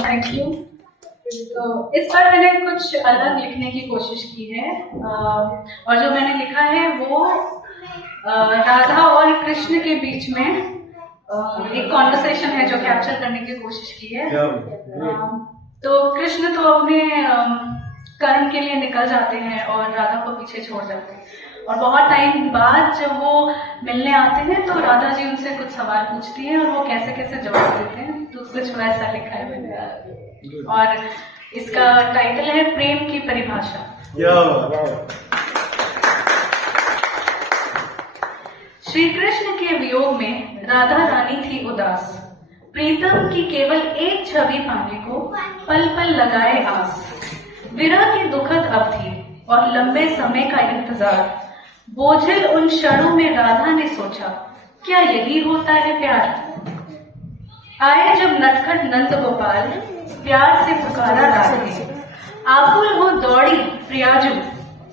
Thank you. तो इस बार मैंने कुछ अलग लिखने की कोशिश की है और जो मैंने लिखा है वो राधा और कृष्ण के बीच में एक कॉन्वर्सेशन है जो कैप्चर करने की कोशिश की है। तो कृष्ण तो अपने कर्म के लिए निकल जाते हैं और राधा को पीछे छोड़ जाते हैं, और बहुत टाइम बाद जब वो मिलने आते हैं तो राधा जी उनसे कुछ सवाल पूछती है और वो कैसे कैसे जवाब देते हैं। तो कुछ वैसा लिखा है मैंने, और इसका टाइटल है प्रेम की परिभाषा। श्री कृष्ण के वियोग में राधा रानी थी उदास, प्रीतम की केवल एक छवि पाने को पल पल लगाए आस। विरह की दुखद अवधि और लंबे समय का इंतजार, बोझिल उन क्षणों में राधा ने सोचा, क्या यही होता है प्यार? आए जब नटखट नंद गोपाल, प्यार से पुकारा राधे, आकुल हो दौड़ी प्रियाजू,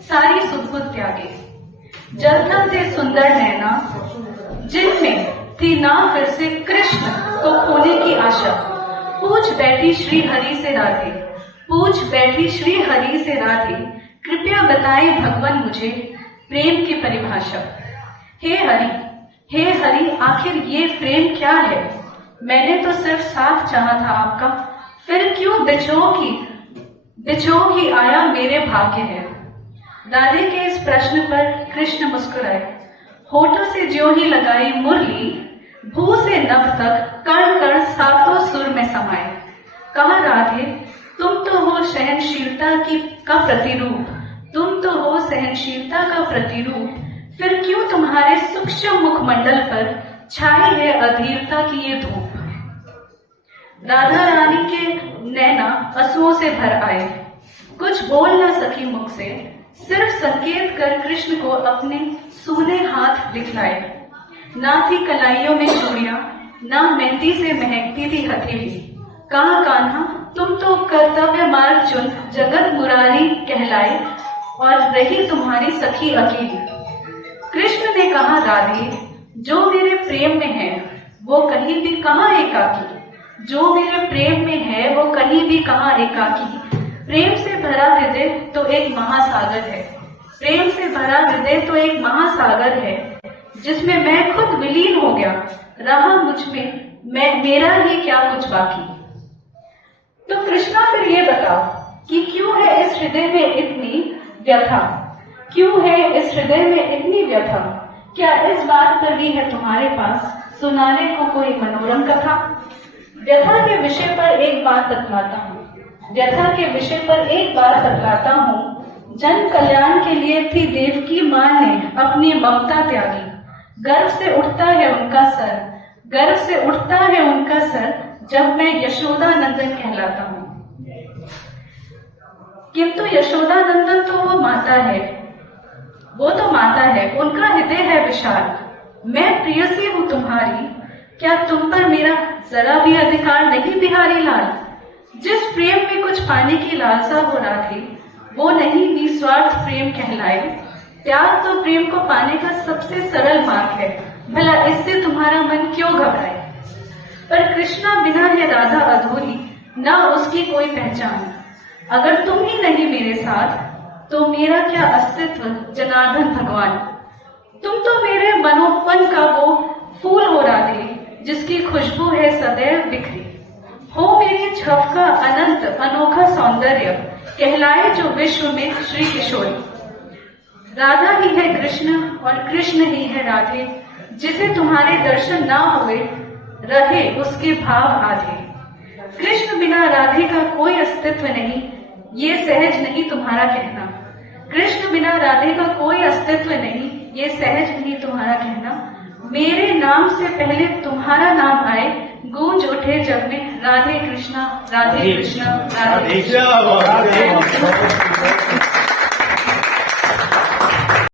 सारी सुध बुध त्यागे। जलथल थे सुंदर नैना, जिनमें थी ना फिर से कृष्ण को खोने की आशा। पूछ बैठी श्री हरि से राधे, पूछ बैठी श्री हरि से राधे, कृपया बताए भगवान मुझे प्रेम की परिभाषा। हे हरि, आखिर ये प्रेम क्या है? मैंने तो सिर्फ साथ चाहा था आपका, फिर क्यों बिछो ही आया मेरे भाग्य है। राधे के इस प्रश्न पर कृष्ण मुस्कुराए, होठों से ज्यों ही लगाई मुरली, भू से नभ तक कण कण सातों सुर में समाये। कहा राधे, तुम तो हो सहनशीलता का प्रतिरूप, तुम तो हो सहनशीलता का प्रतिरूप, फिर क्यों तुम्हारे सूक्ष्म मुखमंडल पर छाई है अधीरता की ये धूप। राधा रानी के नैना आंसुओं से भर आए, कुछ बोल न सकी मुख से, सिर्फ संकेत कर कृष्ण को अपने सूने हाथ दिखलाए। ना थी कलाइयों में चूड़ियां, ना मेहंदी से महकती थी हथेली। कहा कान्हा, तुम तो कर्तव्य मार्ग चुन जगत मुरारी कहलाए, और रही तुम्हारी सखी अकेली। कृष्ण ने कहा राधे, जो मेरे प्रेम में है वो कहीं भी कहाँ एकाकी, जो मेरे प्रेम में है वो कहीं भी कहाँ एकाकी। प्रेम से भरा हृदय तो एक महासागर है, प्रेम से भरा हृदय तो एक महासागर है, जिसमें मैं खुद विलीन हो गया, रहा मुझ में मेरा ही क्या कुछ बाकी। तो कृष्णा फिर ये बताओ कि क्यों है इस हृदय में इतनी व्यथा, क्यों है इस हृदय में इतनी व्यथा? क्या इस बात पर भी है तुम्हारे पास सुनाने को कोई मनोरम कथा? व्यथा के विषय पर एक बात बतलाता हूँ, व्यथा के विषय पर एक बात बतलाता हूँ। जन कल्याण के लिए थी देवकी मां ने अपनी ममता त्यागी, गर्व से उठता है उनका सर, गर्व से उठता है उनका सर, जब मैं यशोदा नंदन कहलाता हूँ। किंतु यशोदा नंदन तो वो माता है, वो तो माता है, उनका हृदय है विशाल। मैं प्रियसी हूँ तुम्हारी, क्या तुम पर मेरा जरा भी अधिकार नहीं बिहारी लाल? जिस प्रेम में कुछ पाने की लालसा हो राधे, वो नहीं निस्वार्थ प्रेम कहलाए। त्याग तो प्रेम को पाने का सबसे सरल मार्ग है, भला इससे तुम्हारा मन क्यों घबराए? पर कृष्णा बिना है राधा अधूरी, ना उसकी कोई पहचान। अगर तुम ही नहीं मेरे साथ, तो मेरा क्या अस्तित्व जनार्दन भगवान। तुम तो मेरे मनोपन का वो फूल हो राधे, जिसकी खुशबू है सदैव बिखरी। हो मेरी छव का अनंत अनोखा सौंदर्य, कहलाए जो विश्व में श्री किशोरी। राधा ही है कृष्ण और कृष्ण ही है राधे, जिसे तुम्हारे दर्शन ना हुए रहे उसके भाव आधे। कृष्ण बिना राधे का कोई अस्तित्व नहीं, ये सहज नहीं तुम्हारा कहना। कृष्ण बिना राधे का कोई अस्तित्व नहीं, ये सहज नहीं तुम्हारा कहना। मेरे नाम से पहले तुम्हारा नाम आए, गूंज उठे जग में राधे कृष्णा राधे कृष्णा राधे कृष्णा।